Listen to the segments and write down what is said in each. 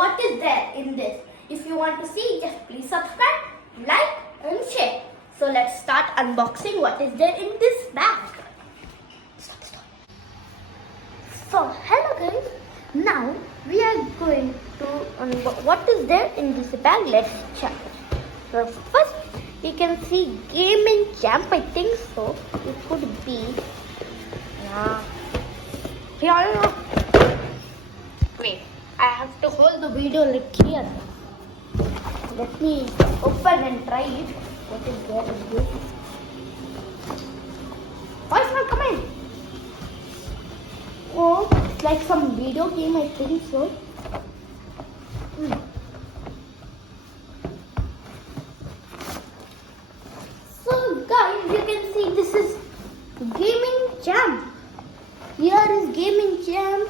what is there in this. If you want to see, just please subscribe, like and share. So let's start unboxing what is there in this bag. So hello guys, now we are going to unbox what is there in this bag. Let's check. So first you can see Gaming Champ. I think so. It could be. Yeah. Wait, I have to hold the video like here. Let me open and try it. What is there in this? Why is not coming? Oh, it's like some video game, I think so. So guys, you can see this is Gaming Champ. Here is Gaming Champ.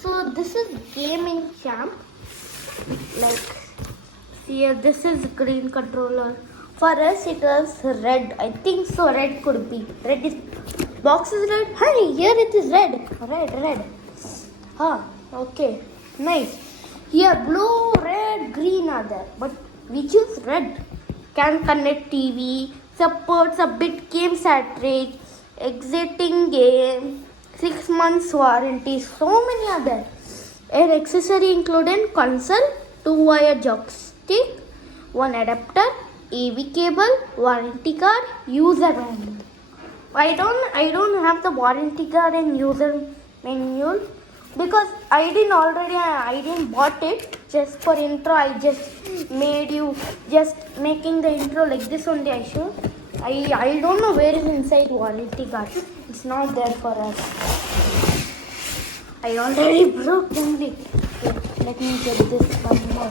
So this is Gaming Champ. Like here, this is green controller. For us, it was red. I think so. Red could be. Red is box is red. Hi, here it is red. Red. Okay, nice. Here, blue, red, green are there. But we choose red. Can connect TV. Supports a bit game cartridge. Exiting game. 6 months warranty. So many are there. An accessory including console, 2-wire joystick, 1 adapter, AV cable, warranty card, user manual. I don't have the warranty card and user manual because I didn't bought it just for intro. I just making the intro like this only. I show. I don't know where is inside warranty card. It's not there for us. I already broke them. Wait, let me get this one more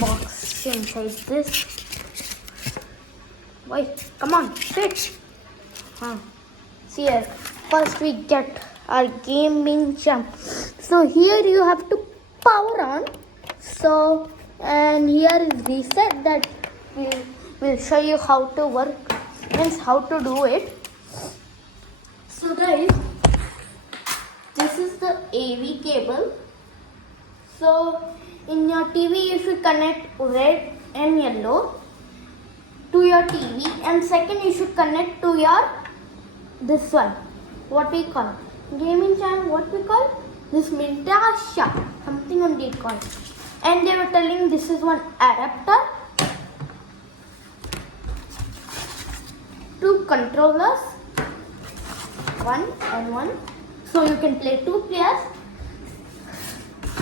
box inside this. Wait, come on, sit. See here, first we get our Gaming Champ. So here you have to power on. So, and here is reset that will show you how to work, means how to do it. So guys, this is the AV cable. So in your TV you should connect red and yellow to your TV, and second you should connect to your this one. What we call Gaming Channel. What we call this Mintasha. Something on it called. And they were telling this is one adapter. 2 controllers. 1 and 1. So you can play 2 players.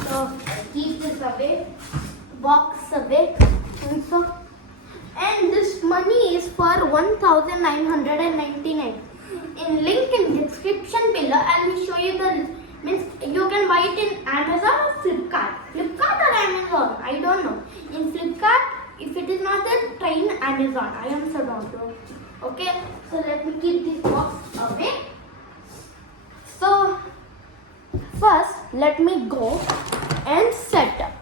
So keep this away, box away, and this money is for 1,999. In link in description below, I will show you the means you can buy it in Amazon or Flipkart. Flipkart or Amazon, I don't know. In Flipkart, if it is not there, try in Amazon. I am so don't know. Okay, so let me keep this box away. So first, let me go and set up.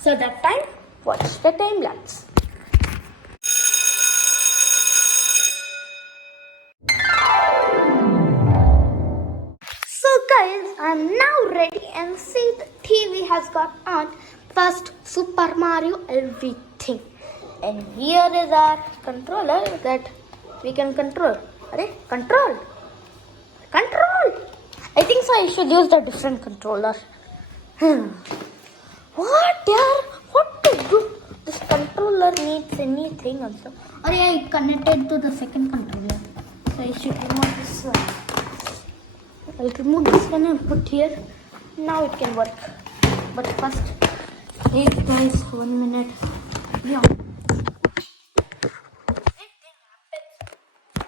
So that time, watch the time lapse. So guys, I'm now ready and see the TV has got on. First, Super Mario everything. And here is our controller that we can control. Control! I think so I should use the different controller. What to do? This controller needs anything also. Oh yeah, it connected to the second controller. So I should remove this one. I'll remove this one and put here. Now it can work. But first, wait guys, 1 minute. Yeah.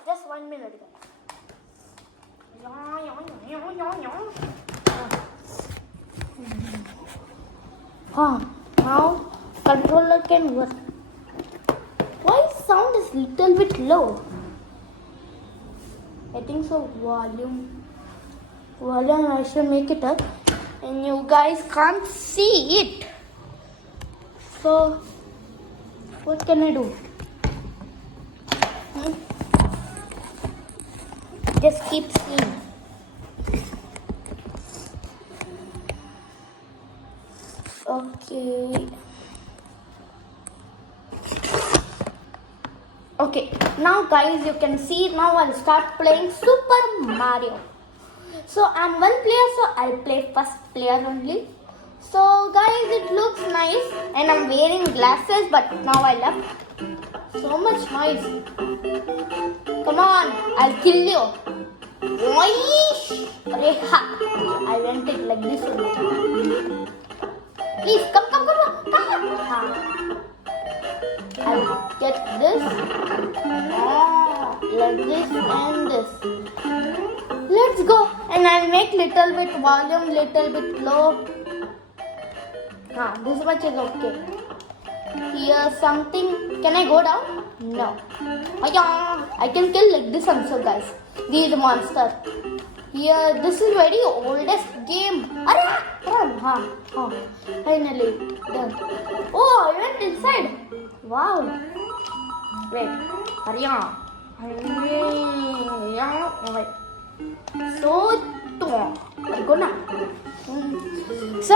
Just 1 minute. Now controller can work. Why sound is little bit low? I think so. Volume I should make it up, and you guys can't see it. So what can I do? Just keep seeing. Okay. Okay, now guys, you can see now I'll start playing Super Mario. So I'm one player, so I'll play first player only. So guys, it looks nice and I'm wearing glasses, but now I left. So much noise. Come on, I'll kill you. Whoosh! Reha. I went it like this only. Please, come. Ha. I'll get this. Like this and this. Let's go. And I'll make little bit volume, little bit low. This much is okay. Here something. Can I go down? No. I can kill like this also, guys. These monster. Here, this is very oldest game. Run. Finally done. Oh, I went inside. Wow. Wait. Wait. So, go now. So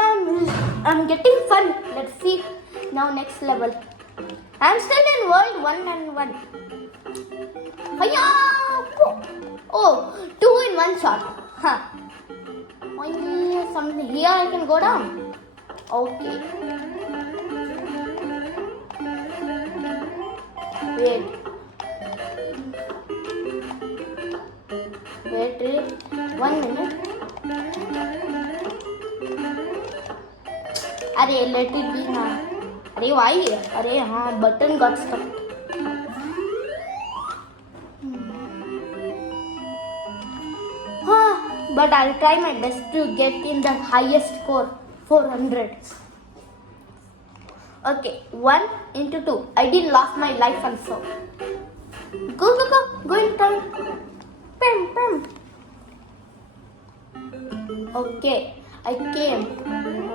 I'm getting fun. Let's see now next level. I'm still in world 1 and 1. Oh, 2 in 1 shot. Something here I can go down. Okay. Wait. 1 minute. Let it be now. Why? Button got stuck. But I'll try my best to get in the highest score, 400. Okay, 1 into 2. I didn't lost my life also. Go in turn. Pam. Okay, I came.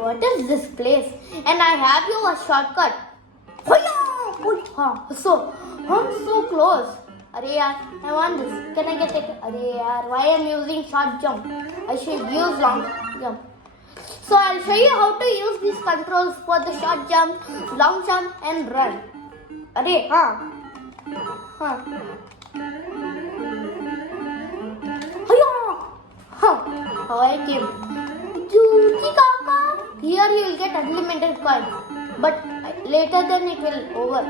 What is this place? And I have you a shortcut. So, I'm so close. I want this. Can I get it? Why am I using short jump? I should use long jump. So I'll show you how to use these controls for the short jump, long jump and run. How I came. Here you will get unlimited coins. But later then it will over.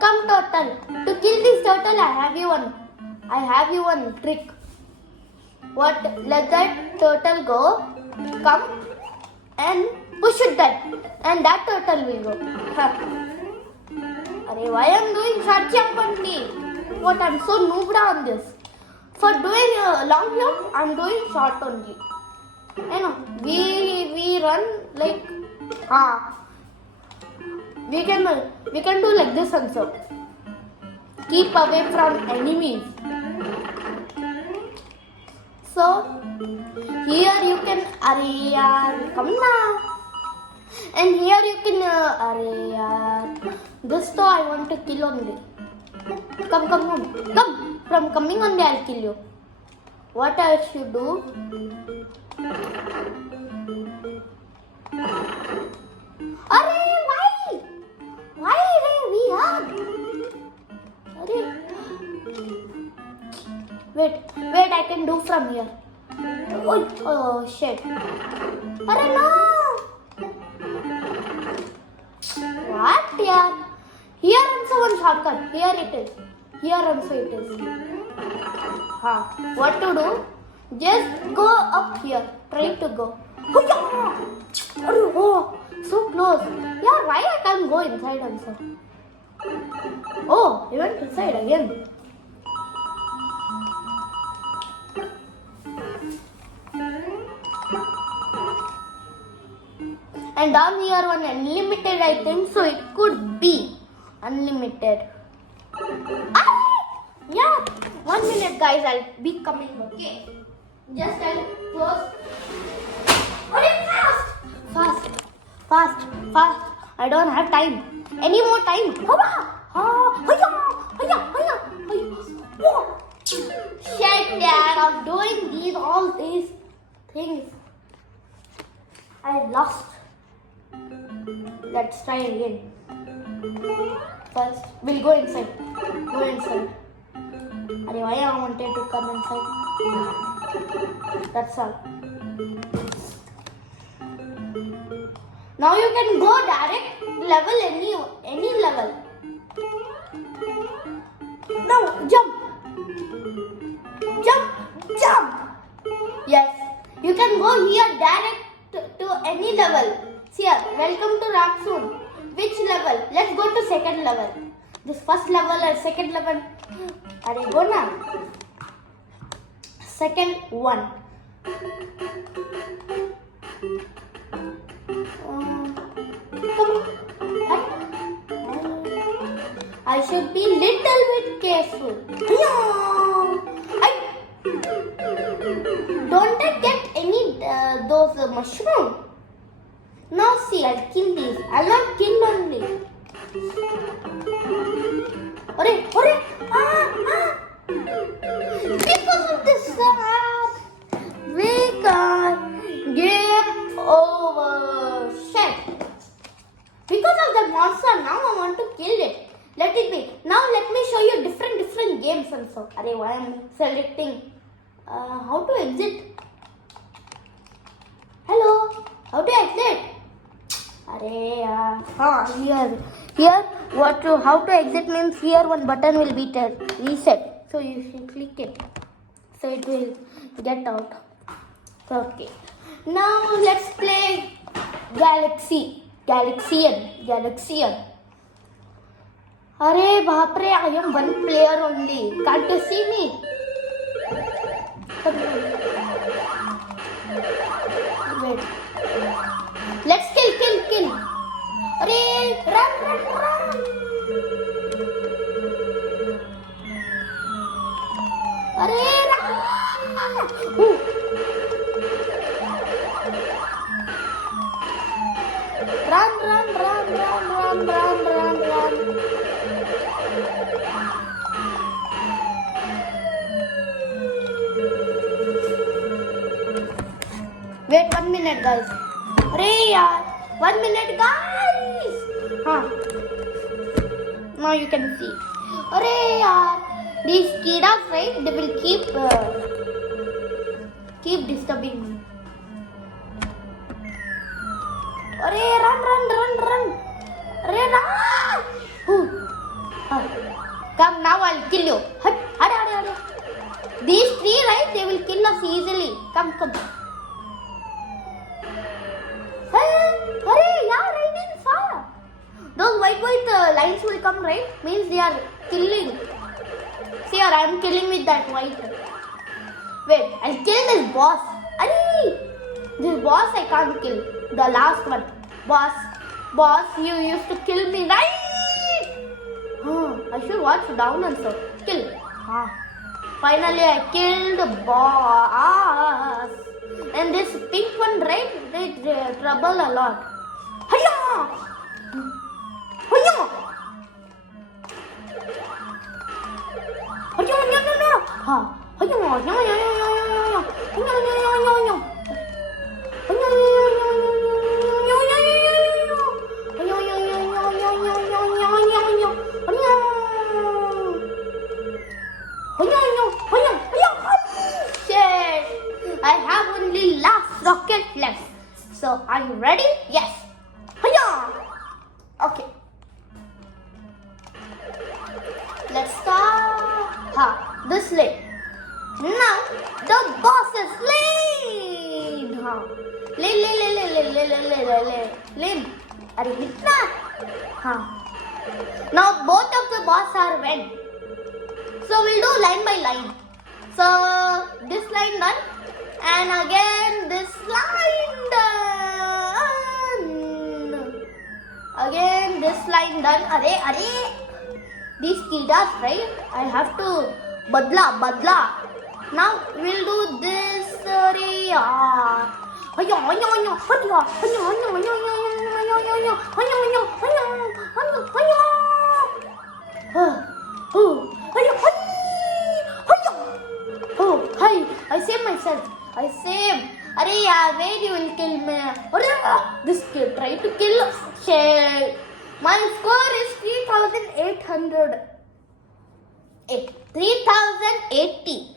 Come turtle. To kill this turtle I have you one trick. What? Let that turtle go. Come and push it then. And that turtle will go. Why I'm doing short jump only? What? I'm so noobed on this. For doing long jump, I'm doing short only. We run like we can do like this also. Keep away from enemies. So here you can come now. And here you can this though I want to kill only. Come. From coming only I'll kill you. What I should do? Why we are? Wait, I can do from here. Oh shit. No. What? Here also one shortcut. Here it is. Here also it is. What to do? Just go up here. Try to go. Oh, so close. Why I can't go inside also? Oh, you went inside again. And down here one unlimited I think, so it could be unlimited. 1 minute guys, I'll be coming, okay? Just I'll close. Fast. I don't have time. Any more time? Shit, I'm doing all these things. I lost. Let's try again. First, we'll go inside. Go inside. Why I wanted to come inside? That's all. Now you can go direct level any level. Now jump. Jump. Jump. Yes. You can go here direct to any level. See here. Welcome to Raksoon. Which level? Let's go to second level. This first level and second level. Go now. Second one. Come on. I should be little bit careful. Don't I get any those mushroom? Now see, I'll kill these. I'll not kill only. Hurry, hurry! Because of this we can't game over. Shit! Because of the monster, now I want to kill it. Let it be. Now let me show you different games also. Why I'm selecting how to exit? Hello, how to exit? Here how to exit means here one button will be reset. So you should click it. So it will get out. Okay. Now let's play Galaxian. Arey baapre, I am one player only. Can't you see me? Wait. Let's kill. Arey, run. Arey, run. Run. Wait 1 minute, guys. 1 minute, guys. Now you can see. These kidas, right? They will keep disturbing me. Run. Come now, I'll kill you. Hurry. These three, right? They will kill us easily. Come. Hurry, right in fire. Those white lines will come, right? Means they are killing. See here, I am killing with that white. Wait, I'll kill this boss. This boss I can't kill. The last one. Boss, you used to kill me, right? I should watch down also. Kill. Finally, I killed the boss. And this pink one, right? They trouble a lot. Hiya! I have only last rocket left. So, are you ready? Yes. Okay. Let's start. This lane. Now, the boss is lane. Lane. Are you hit that? Now, both of the boss are red. So, we'll do line by line. So, this line done. And again, this line done. Again, this line done. Arey. These kidas, right? I have to badla. Now, we'll do this. I saved myself. Arey, yeah, where you will kill me? This kid tried to kill. Shit. My score is 3,800. 3,080.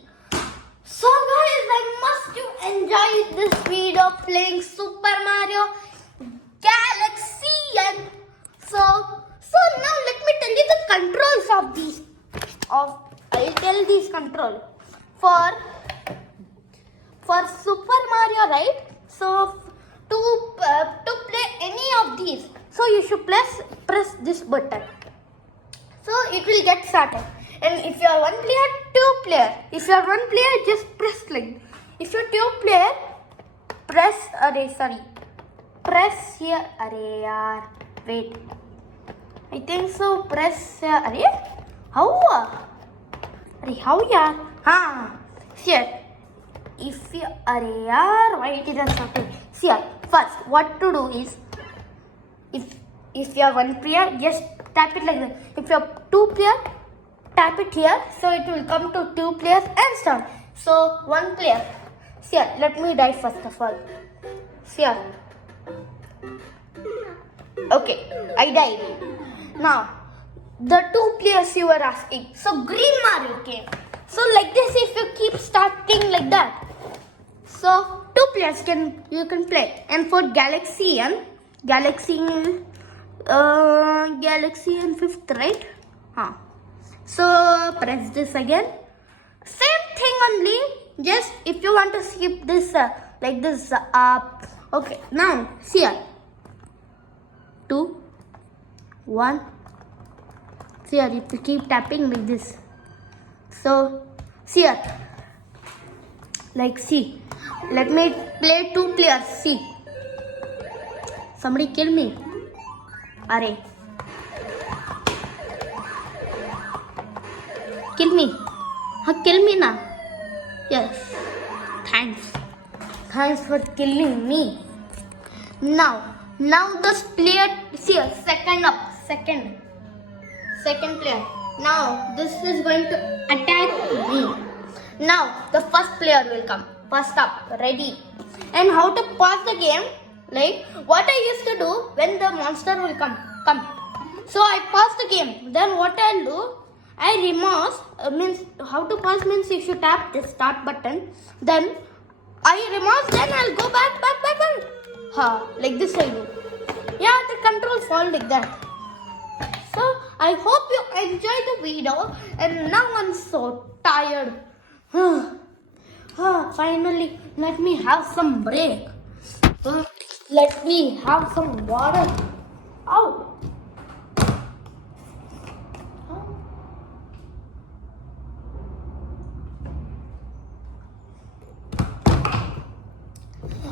So guys, I must you enjoy this video playing Super Mario Galaxy. And so now let me tell you the controls of these. I'll tell these control for Super Mario, right? So to play any of these, so you should press this button. So it will get started. And if you are one player, two player. If you are one player, just press like. If you are two player, press. Press here. Arey yaar. Wait. I think so. Press. Arey. How? Arey how yaar? Ha. Here. If you arey yaar, why it isn't starting? See here. First, what to do is, if you are one player, just tap it like that. If you are two player, tap it here, so it will come to two players and start. So one player. See here, let me die first of all. See here. Okay, I died. Now, the two players you were asking. So green Mario came. So like this, if you keep starting like that, so two players you can play. And for Galaxy in 5th, right? So press this again. Same thing only. Just if you want to skip this like this okay. Now see here. 2, 1. See here. If you keep tapping like this. So see here. Like see. Let me play two players. See. Somebody kill me. Arey. Kill me. Kill me now. Yes. Thanks. Thanks for killing me. Now this player, see, second player. Now this is going to attack me. Now the first player will come. First up, ready. And how to pause the game? Like what I used to do when the monster will come. So I pause the game. Then what I'll do? I remove means how to pause means if you tap the start button, then I remove, then I'll go back. Like this I do. Yeah, the control fall like that. So I hope you enjoyed the video, and now I'm so tired. Finally, let me have some break. Let me have some water. Ow.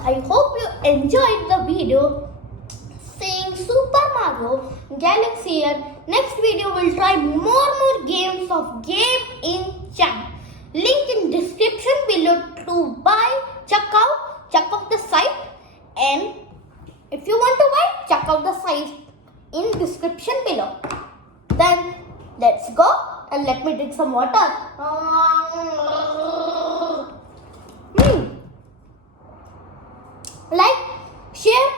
I hope you enjoyed the video saying Super Mario Galaxy. Next video we'll try more games of Game in Champ. Link in description below to buy. Check out the site, and if you want to buy, check out the site in description below. Then let's go, and let me drink some water. Like, share,